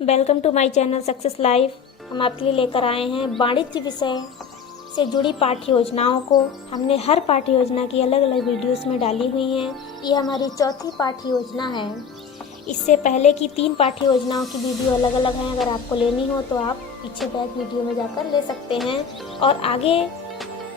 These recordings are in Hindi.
Welcome to my channel success life. हम आपके लिए लेकर आए हैं वाणिज्य विषय से जुड़ी पाठ्य योजनाओं को। हमने हर पाठ्य योजना की अलग अलग वीडियोस में डाली हुई हैं। ये हमारी चौथी पाठ्य योजना है। इससे पहले की 3 पाठ्य योजनाओं की वीडियो अलग अलग हैं। अगर आपको लेनी हो तो आप पीछे बैक वीडियो में जाकर ले सकते हैं। और आगे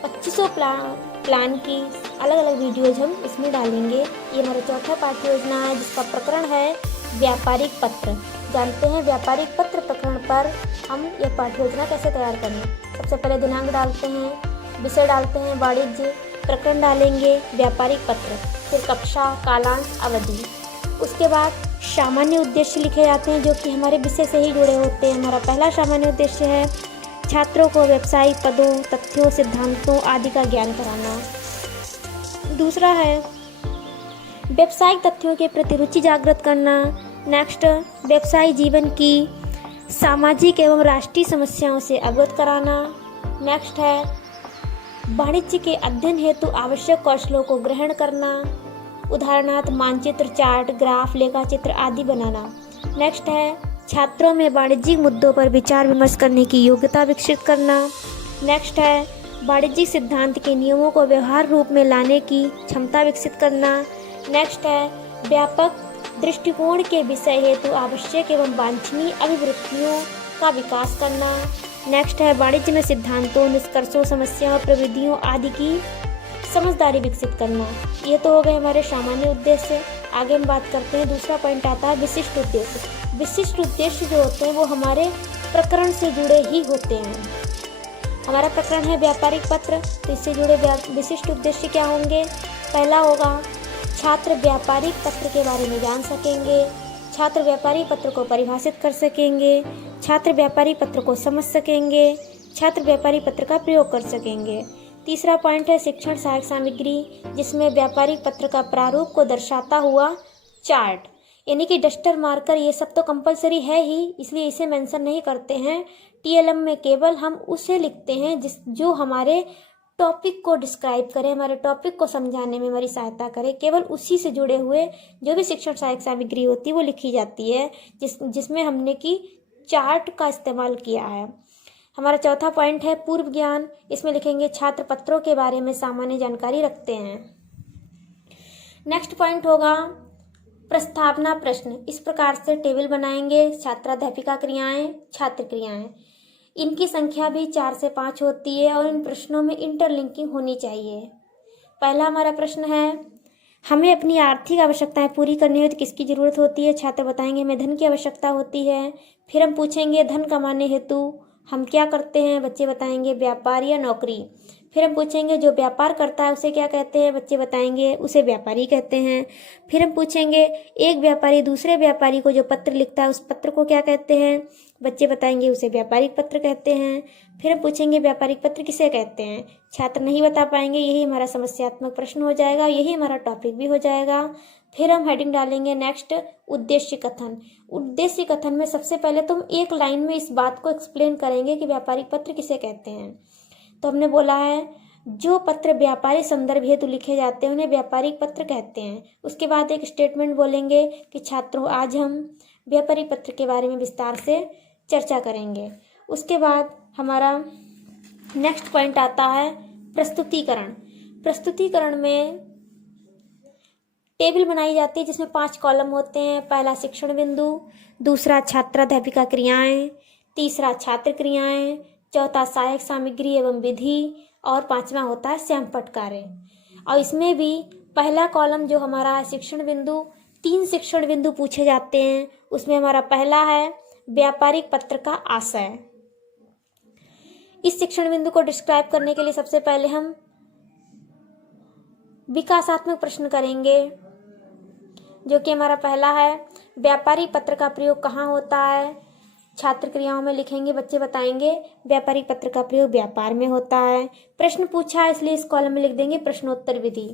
2500 प्लान की अलग अलग वीडियोज हम इसमें डालेंगे। ये हमारा चौथा पाठ्य योजना है जिसका प्रकरण है व्यापारिक पत्र। जानते हैं व्यापारिक पत्र प्रकरण पर हम यह पाठ्य योजना कैसे तैयार करें। सबसे पहले दिनांक डालते हैं, विषय डालते हैं वाणिज्य, प्रकरण डालेंगे व्यापारिक पत्र, फिर कक्षा, कालांश, अवधि। उसके बाद सामान्य उद्देश्य लिखे जाते हैं जो कि हमारे विषय से ही जुड़े होते हैं। हमारा पहला सामान्य उद्देश्य है छात्रों को व्यावसायिक पदों, तथ्यों, सिद्धांतों आदि का ज्ञान कराना। दूसरा है व्यावसायिक तथ्यों के प्रति रुचि जागृत करना। नेक्स्ट, व्यवसायी जीवन की सामाजिक एवं राष्ट्रीय समस्याओं से अवगत कराना। नेक्स्ट है वाणिज्य के अध्ययन हेतु आवश्यक कौशलों को ग्रहण करना, उदाहरणार्थ मानचित्र, चार्ट, ग्राफ, लेखाचित्र आदि बनाना। नेक्स्ट है छात्रों में वाणिज्यिक मुद्दों पर विचार विमर्श करने की योग्यता विकसित करना। नेक्स्ट है वाणिज्यिक सिद्धांत के नियमों को व्यवहार रूप में लाने की क्षमता विकसित करना। नेक्स्ट है व्यापक दृष्टिकोण के विषय हेतु आवश्यक एवं वांछनीय अभिवृत्तियों का विकास करना। नेक्स्ट है वाणिज्य में सिद्धांतों, निष्कर्षों, समस्याओं, प्रविधियों आदि की समझदारी विकसित करना। ये तो हो गए हमारे सामान्य उद्देश्य। आगे हम बात करते हैं, दूसरा पॉइंट आता है विशिष्ट उद्देश्य। विशिष्ट उद्देश्य जो होते हैं वो हमारे प्रकरण से जुड़े ही होते हैं। हमारा प्रकरण है व्यापारिक पत्र, तो इससे जुड़े विशिष्ट उद्देश्य क्या होंगे। पहला होगा छात्र व्यापारिक पत्र के बारे में जान सकेंगे, छात्र व्यापारिक पत्र को परिभाषित कर सकेंगे, छात्र व्यापारिक पत्र को समझ सकेंगे, छात्र व्यापारिक पत्र का प्रयोग कर सकेंगे। तीसरा पॉइंट है शिक्षण सहायक सामग्री, जिसमें व्यापारिक पत्र का प्रारूप को दर्शाता हुआ चार्ट, यानी कि डस्टर, मार्कर, ये सब तो कंपलसरी है ही, इसलिए इसे मेंशन नहीं करते हैं। टीएलएम में केवल हम उसे लिखते हैं जो हमारे टॉपिक को डिस्क्राइब करे, हमारे टॉपिक को समझाने में हमारी सहायता करे। केवल उसी से जुड़े हुए जो भी शिक्षण सहायक सामग्री होती है वो लिखी जाती है जिसमें हमने की चार्ट का इस्तेमाल किया है। हमारा चौथा पॉइंट है पूर्व ज्ञान। इसमें लिखेंगे छात्र पत्रों के बारे में सामान्य जानकारी रखते हैं। नेक्स्ट पॉइंट होगा प्रस्तावना प्रश्न। इस प्रकार से टेबल बनाएंगे, छात्राध्यापिका क्रियाएं, छात्र क्रियाएं। इनकी संख्या भी 4 से 5 होती है और इन प्रश्नों में इंटरलिंकिंग होनी चाहिए। पहला हमारा प्रश्न है हमें अपनी आर्थिक आवश्यकताएं पूरी करनी हो तो किसकी ज़रूरत होती है। छात्र बताएंगे हमें धन की आवश्यकता होती है। फिर हम पूछेंगे धन कमाने हेतु हम क्या करते हैं। बच्चे बताएंगे व्यापार या नौकरी। फिर हम पूछेंगे जो व्यापार करता है उसे क्या कहते हैं। बच्चे बताएंगे उसे व्यापारी कहते हैं। फिर हम पूछेंगे एक व्यापारी दूसरे व्यापारी को जो पत्र लिखता है उस पत्र को क्या कहते हैं। बच्चे बताएंगे उसे व्यापारिक पत्र कहते हैं। फिर हम पूछेंगे व्यापारिक पत्र किसे कहते हैं। छात्र नहीं बता पाएंगे। यही हमारा समस्यात्मक प्रश्न हो जाएगा, यही हमारा टॉपिक भी हो जाएगा। फिर हम हेडिंग डालेंगे नेक्स्ट उद्देश्य कथन। उद्देश्य कथन में सबसे पहले तो हम एक लाइन में इस बात को एक्सप्लेन करेंगे कि व्यापारिक पत्र किसे कहते हैं। तो हमने बोला है जो पत्र व्यापारिक संदर्भ हेतु लिखे जाते हैं उन्हें व्यापारिक पत्र कहते हैं। उसके बाद एक स्टेटमेंट बोलेंगे कि छात्रों आज हम व्यापारिक पत्र के बारे में विस्तार से चर्चा करेंगे। उसके बाद हमारा नेक्स्ट पॉइंट आता है प्रस्तुतिकरण। प्रस्तुतिकरण में टेबल बनाई जाती है जिसमें 5 कॉलम होते हैं। पहला शिक्षण बिंदु, दूसरा छात्राध्यापिका क्रियाएं, तीसरा छात्र क्रियाएं, चौथा सहायक सामग्री एवं विधि और 5वां होता है श्यामपट्ट कार्य। और इसमें भी पहला कॉलम जो हमारा है शिक्षण बिंदु, 3 शिक्षण बिंदु पूछे जाते हैं। उसमें हमारा पहला है व्यापारिक पत्र का आशय। इस शिक्षण बिंदु को डिस्क्राइब करने के लिए सबसे पहले हम विकासात्मक प्रश्न करेंगे, जो कि हमारा पहला है व्यापारिक पत्र का प्रयोग कहाँ होता है। छात्र क्रियाओं में लिखेंगे, बच्चे बताएंगे व्यापारिक पत्र का प्रयोग व्यापार में होता है। प्रश्न पूछा है इसलिए इस कॉलम में लिख देंगे प्रश्नोत्तर विधि।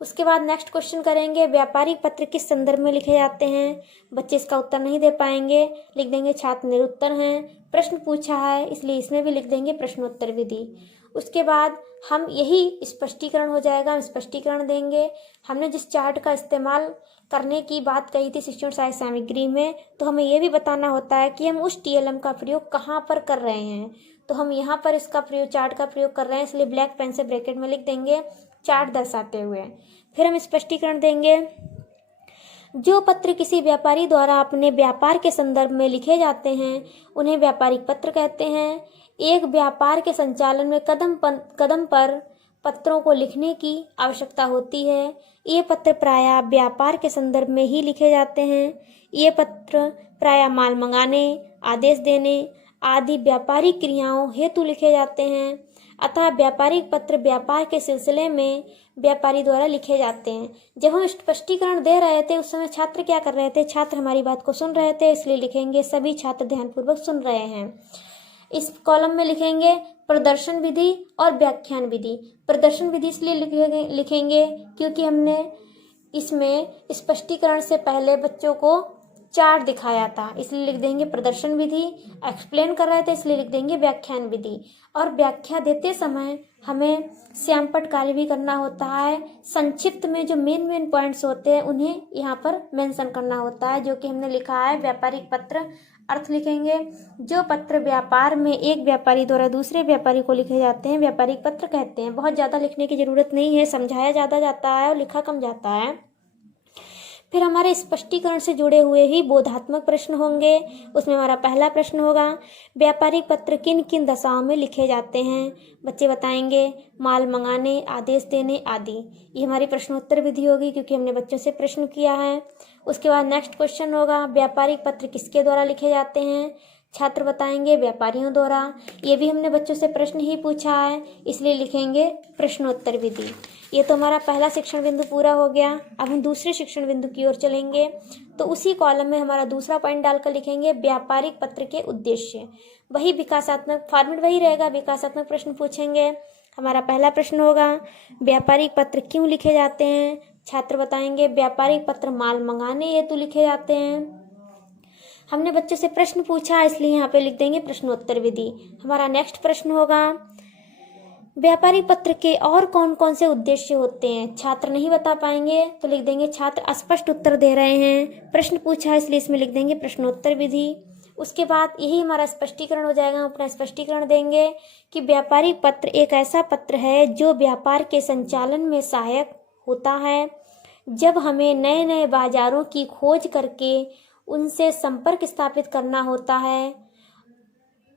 उसके बाद नेक्स्ट क्वेश्चन करेंगे व्यापारिक पत्र किस संदर्भ में लिखे जाते हैं। बच्चे इसका उत्तर नहीं दे पाएंगे, लिख देंगे छात्र निरुत्तर हैं। प्रश्न पूछा है इसलिए इसमें भी लिख देंगे प्रश्नोत्तर विधि। उसके बाद हम यही स्पष्टीकरण हो जाएगा, हम स्पष्टीकरण देंगे। हमने जिस चार्ट का इस्तेमाल करने की बात कही थी शिक्षण सहायक सामग्री में, तो हमें यह भी बताना होता है कि हम उस TLM का प्रयोग कहाँ पर कर रहे हैं। तो हम यहाँ पर इसका प्रयोग, चार्ट का प्रयोग कर रहे हैं, इसलिए ब्लैक पेन से ब्रैकेट में लिख देंगे चार्ट दर्शाते हुए। फिर हम स्पष्टीकरण देंगे। जो पत्र किसी व्यापारी द्वारा अपने व्यापार के संदर्भ में लिखे जाते हैं उन्हें व्यापारिक पत्र कहते हैं। एक व्यापार के संचालन में कदम पर पत्रों को लिखने की आवश्यकता होती है। ये पत्र प्रायः व्यापार के संदर्भ में ही लिखे जाते हैं। ये पत्र प्रायः माल मंगाने, आदेश देने आदि व्यापारिक क्रियाओं हेतु लिखे जाते हैं। अतः व्यापारिक पत्र व्यापार के सिलसिले में व्यापारी द्वारा लिखे जाते हैं। जब हम स्पष्टीकरण दे रहे थे उस समय छात्र क्या कर रहे थे? छात्र हमारी बात को सुन रहे थे, इसलिए लिखेंगे सभी छात्र ध्यानपूर्वक सुन रहे हैं। इस कॉलम में लिखेंगे प्रदर्शन विधि और व्याख्यान विधि। प्रदर्शन विधि इसलिए लिखेंगे क्योंकि हमने इसमें स्पष्टीकरण से पहले बच्चों को चार्ट दिखाया था, इसलिए लिख देंगे प्रदर्शन विधि। एक्सप्लेन कर रहे थे इसलिए लिख देंगे व्याख्यान विधि। और व्याख्या देते समय हमें श्यामपट्ट कार्य भी करना होता है। संक्षिप्त में जो मेन पॉइंट्स होते हैं उन्हें यहाँ पर मेंशन करना होता है, जो कि हमने लिखा है व्यापारिक पत्र। अर्थ लिखेंगे जो पत्र व्यापार में एक व्यापारी द्वारा दूसरे व्यापारी को लिखे जाते हैं व्यापारिक पत्र कहते हैं। बहुत ज़्यादा लिखने की जरूरत नहीं है, समझाया ज़्यादा जाता है और लिखा कम जाता है। फिर हमारे स्पष्टीकरण से जुड़े हुए ही बोधात्मक प्रश्न होंगे। उसमें हमारा पहला प्रश्न होगा व्यापारिक पत्र किन किन दशाओं में लिखे जाते हैं। बच्चे बताएंगे माल मंगाने, आदेश देने आदि। ये हमारी प्रश्नोत्तर विधि होगी क्योंकि हमने बच्चों से प्रश्न किया है। उसके बाद नेक्स्ट क्वेश्चन होगा व्यापारिक पत्र किसके द्वारा लिखे जाते हैं। छात्र बताएंगे व्यापारियों द्वारा। ये भी हमने बच्चों से प्रश्न ही पूछा है, इसलिए लिखेंगे प्रश्नोत्तर विधि। ये तो हमारा पहला शिक्षण बिंदु पूरा हो गया। अब हम दूसरे शिक्षण बिंदु की ओर चलेंगे, तो उसी कॉलम में हमारा दूसरा पॉइंट डालकर लिखेंगे व्यापारिक पत्र के उद्देश्य। वही विकासात्मक फॉर्मेट वही रहेगा, विकासात्मक प्रश्न पूछेंगे। हमारा पहला प्रश्न होगा व्यापारिक पत्र क्यों लिखे जाते हैं। छात्र बताएंगे व्यापारिक पत्र माल मंगाने हेतु लिखे जाते हैं। हमने बच्चों से प्रश्न पूछा इसलिए यहाँ पे लिख देंगे प्रश्नोत्तर विधि। हमारा नेक्स्ट प्रश्न होगा व्यापारिक पत्र के और कौन कौन से उद्देश्य होते हैं। छात्र नहीं बता पाएंगे तो लिख देंगे छात्र अस्पष्ट उत्तर दे रहे हैं। प्रश्न पूछा है इसलिए इसमें लिख देंगे प्रश्नोत्तर विधि। उसके बाद यही हमारा स्पष्टीकरण हो जाएगा। हम अपना स्पष्टीकरण देंगे कि व्यापारिक पत्र एक ऐसा पत्र है जो व्यापार के संचालन में सहायक होता है। जब हमें नए नए बाजारों की खोज करके उनसे संपर्क स्थापित करना होता है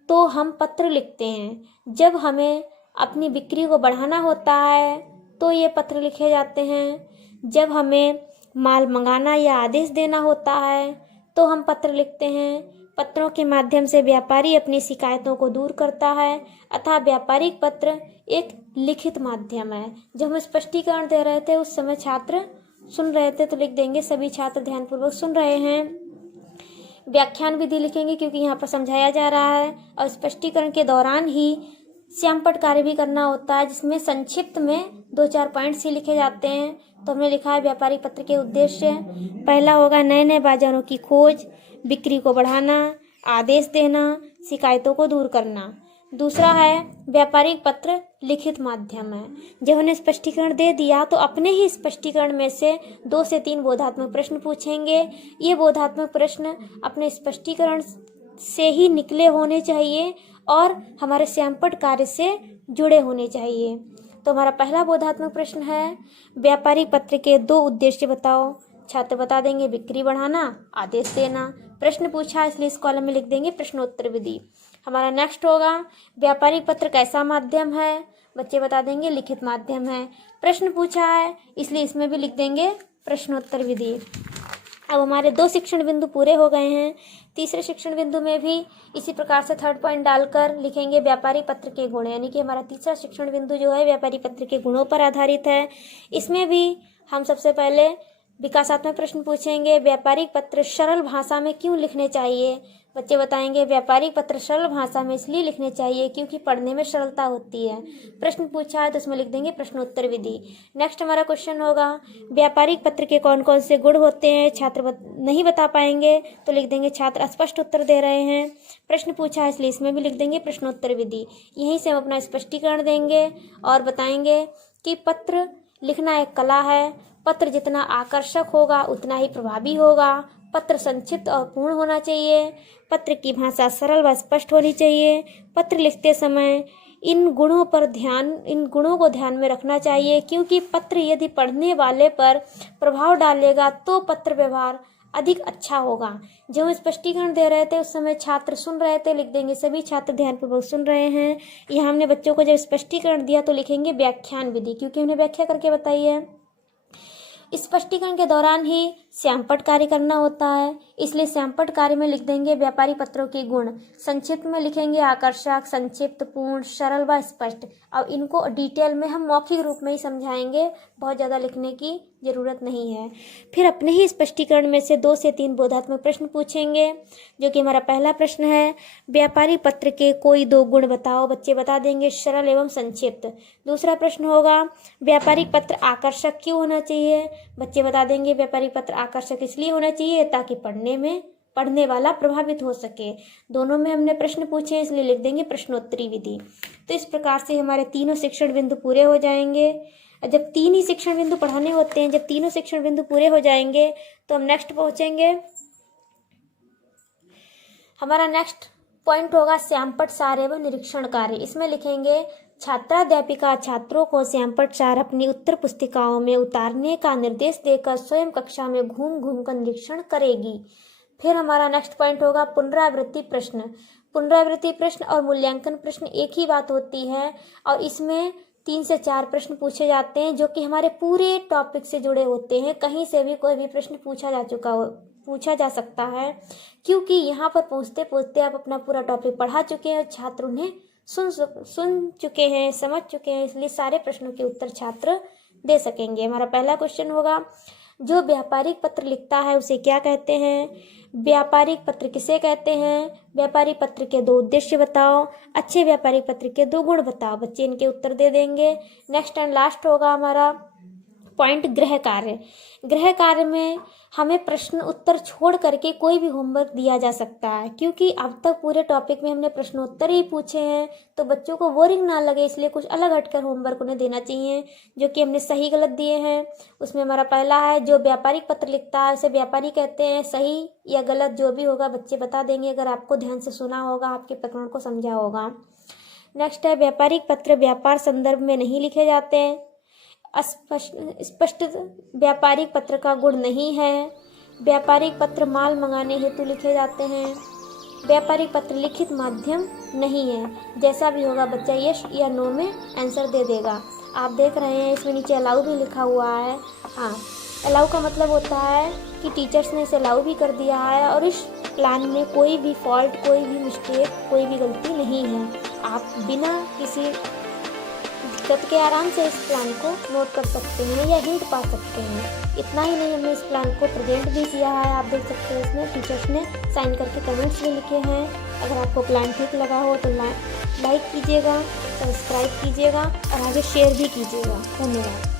तो हम पत्र लिखते हैं। जब हमें अपनी बिक्री को बढ़ाना होता है तो ये पत्र लिखे जाते हैं। जब हमें माल मंगाना या आदेश देना होता है तो हम पत्र लिखते हैं। पत्रों के माध्यम से व्यापारी अपनी शिकायतों को दूर करता है। अतः व्यापारिक पत्र एक लिखित माध्यम है। जब हम स्पष्टीकरण दे रहे थे उस समय छात्र सुन रहे थे, तो लिख देंगे सभी छात्र ध्यानपूर्वक सुन रहे हैं। व्याख्यान विधि लिखेंगे क्योंकि यहाँ पर समझाया जा रहा है और स्पष्टीकरण के दौरान ही श्यामपट्ट कार्य भी करना होता है, जिसमें संक्षिप्त में 2-4 पॉइंट्स ही लिखे जाते हैं। तो हमने लिखा है व्यापारिक पत्र के उद्देश्य। पहला होगा नए नए बाजारों की खोज, बिक्री को बढ़ाना, आदेश देना, शिकायतों को दूर करना। दूसरा है व्यापारिक पत्र लिखित माध्यम है। जब उन्हें स्पष्टीकरण दे दिया तो अपने ही स्पष्टीकरण में से 2 से 3 बोधात्मक प्रश्न पूछेंगे। ये बोधात्मक प्रश्न अपने स्पष्टीकरण से ही निकले होने चाहिए और हमारे श्यामपट्ट कार्य से जुड़े होने चाहिए। तो हमारा पहला बोधात्मक प्रश्न है व्यापारिक पत्र के 2 उद्देश्य बताओ। छात्र बता देंगे बिक्री बढ़ाना, आदेश देना। प्रश्न पूछा इसलिए इस कॉलम में लिख देंगे प्रश्नोत्तर विधि। हमारा नेक्स्ट होगा व्यापारिक पत्र कैसा माध्यम है। बच्चे बता देंगे लिखित माध्यम है। प्रश्न पूछा है इसलिए इसमें भी लिख देंगे प्रश्नोत्तर विधि। अब हमारे 2 शिक्षण बिंदु पूरे हो गए हैं। तीसरे शिक्षण बिंदु में भी इसी प्रकार से 3rd पॉइंट डालकर लिखेंगे व्यापारिक पत्र के गुण, यानी कि हमारा तीसरा शिक्षण बिंदु जो है व्यापारिक पत्र के गुणों पर आधारित है। इसमें भी हम सबसे पहले विकासात्मक प्रश्न पूछेंगे, व्यापारिक पत्र सरल भाषा में क्यों लिखने चाहिए। बच्चे बताएंगे व्यापारिक पत्र सरल भाषा में इसलिए लिखने चाहिए क्योंकि पढ़ने में सरलता होती है। प्रश्न पूछा है तो उसमें लिख देंगे प्रश्नोत्तर विधि। नेक्स्ट हमारा क्वेश्चन होगा, व्यापारिक पत्र के कौन कौन से गुण होते हैं। छात्र नहीं बता पाएंगे तो लिख देंगे छात्र अस्पष्ट उत्तर दे रहे हैं। प्रश्न पूछा है इसलिए इसमें भी लिख देंगे प्रश्नोत्तर विधि। यहीं से हम अपना स्पष्टीकरण देंगे और बताएंगे कि पत्र लिखना एक कला है। पत्र जितना आकर्षक होगा उतना ही प्रभावी होगा। पत्र संक्षिप्त और पूर्ण होना चाहिए। पत्र की भाषा सरल व स्पष्ट होनी चाहिए। पत्र लिखते समय इन गुणों को ध्यान में रखना चाहिए क्योंकि पत्र यदि पढ़ने वाले पर प्रभाव डालेगा तो पत्र व्यवहार अधिक अच्छा होगा। जो हम स्पष्टीकरण दे रहे थे उस समय छात्र सुन रहे थे, लिख देंगे सभी छात्र ध्यानपूर्वक सुन रहे हैं। यहाँ हमने बच्चों को जब स्पष्टीकरण दिया तो लिखेंगे व्याख्यान विधि क्योंकि हमने व्याख्या करके बताई है। स्पष्टीकरण के दौरान ही श्यामपट्ट कार्य करना होता है, इसलिए श्यामपट्ट कार्य में लिख देंगे व्यापारी पत्रों के गुण। संक्षिप्त में लिखेंगे आकर्षक, संक्षिप्त, पूर्ण, सरल व स्पष्ट। अब इनको डिटेल में हम मौखिक रूप में ही समझाएंगे, बहुत ज़्यादा लिखने की जरूरत नहीं है। फिर अपने ही स्पष्टीकरण में से 2 से 3 बोधात्मक प्रश्न पूछेंगे, जो कि हमारा पहला प्रश्न है, व्यापारी पत्र के कोई 2 गुण बताओ। बच्चे बता देंगे सरल एवं संक्षिप्त। दूसरा प्रश्न होगा, व्यापारिक पत्र आकर्षक क्यों होना चाहिए। बच्चे बता देंगे व्यापारिक पत्र आकर्षक इसलिए होना चाहिए ताकि पढ़ने वाला प्रभावित हो सके। दोनों में हमने प्रश्न पूछे इसलिए लिख देंगे प्रश्नोत्तरी विधि। तो इस प्रकार से हमारे तीनों शिक्षण बिंदु पूरे हो जाएंगे। जब 3 ही शिक्षण बिंदु पढ़ाने होते हैं, जब तीनों शिक्षण बिंदु पूरे हो जाएंगे तो हम नेक्स्ट पहुंचेंगे। हमारा नेक्स्ट पॉइंट होगा श्यामपट्ट सार एवं निरीक्षण कार्य। इसमें लिखेंगे छात्राध्यापिका छात्रों को श्यामपट्ट सार अपनी उत्तर पुस्तिकाओं में उतारने का निर्देश देकर स्वयं कक्षा में घूम घूम कर निरीक्षण करेगी। फिर हमारा नेक्स्ट पॉइंट होगा पुनरावृत्ति प्रश्न। पुनरावृत्ति प्रश्न और मूल्यांकन प्रश्न एक ही बात होती है और इसमें 3 से 4 प्रश्न पूछे जाते हैं जो कि हमारे पूरे टॉपिक से जुड़े होते हैं। कहीं से भी कोई भी प्रश्न पूछा जा सकता है क्योंकि यहाँ पर पहुँचते पहुँचते आप अपना पूरा टॉपिक पढ़ा चुके हैं और छात्र उन्हें सुन चुके हैं, समझ चुके हैं, इसलिए सारे प्रश्नों के उत्तर छात्र दे सकेंगे। हमारा पहला क्वेश्चन होगा, जो व्यापारिक पत्र लिखता है उसे क्या कहते हैं। व्यापारिक पत्र किसे कहते हैं। व्यापारिक पत्र के 2 उद्देश्य बताओ। अच्छे व्यापारिक पत्र के 2 गुण बताओ। बच्चे इनके उत्तर दे देंगे। नेक्स्ट एंड लास्ट होगा हमारा पॉइंट गृह कार्य। गृह कार्य में हमें प्रश्न उत्तर छोड़ करके कोई भी होमवर्क दिया जा सकता है क्योंकि अब तक पूरे टॉपिक में हमने प्रश्नोत्तर ही पूछे हैं तो बच्चों को बोरिंग ना लगे, इसलिए कुछ अलग हटकर होमवर्क उन्हें देना चाहिए जो कि हमने सही गलत दिए हैं। उसमें हमारा पहला है, जो व्यापारिक पत्र लिखता है उसे व्यापारी कहते हैं। सही या गलत जो भी होगा बच्चे बता देंगे अगर आपको ध्यान से सुना होगा, आपके प्रकरण को समझा होगा। नेक्स्ट है, व्यापारिक पत्र व्यापार संदर्भ में नहीं लिखे जाते हैं। स्पष्ट व्यापारिक पत्र का गुण नहीं है। व्यापारिक पत्र माल मंगाने हेतु लिखे जाते हैं। व्यापारिक पत्र लिखित माध्यम नहीं है। जैसा भी होगा बच्चा यस या नो में आंसर दे देगा। आप देख रहे हैं इसमें नीचे अलाउ भी लिखा हुआ है। हाँ, अलाउ का मतलब होता है कि टीचर्स ने इसे अलाउ भी कर दिया है और इस प्लान में कोई भी फॉल्ट, कोई भी मिस्टेक, कोई भी गलती नहीं है। आप बिना किसी दिक्कत के आराम से इस प्लान को नोट कर सकते हैं या हिंट पा सकते हैं। इतना ही नहीं, हमने इस प्लान को प्रेजेंट भी किया है। आप देख सकते हैं इसमें टीचर्स ने साइन करके कमेंट्स भी लिखे हैं। अगर आपको प्लान ठीक लगा हो तो लाइक कीजिएगा, सब्सक्राइब कीजिएगा और आगे शेयर भी कीजिएगा। धन्यवाद।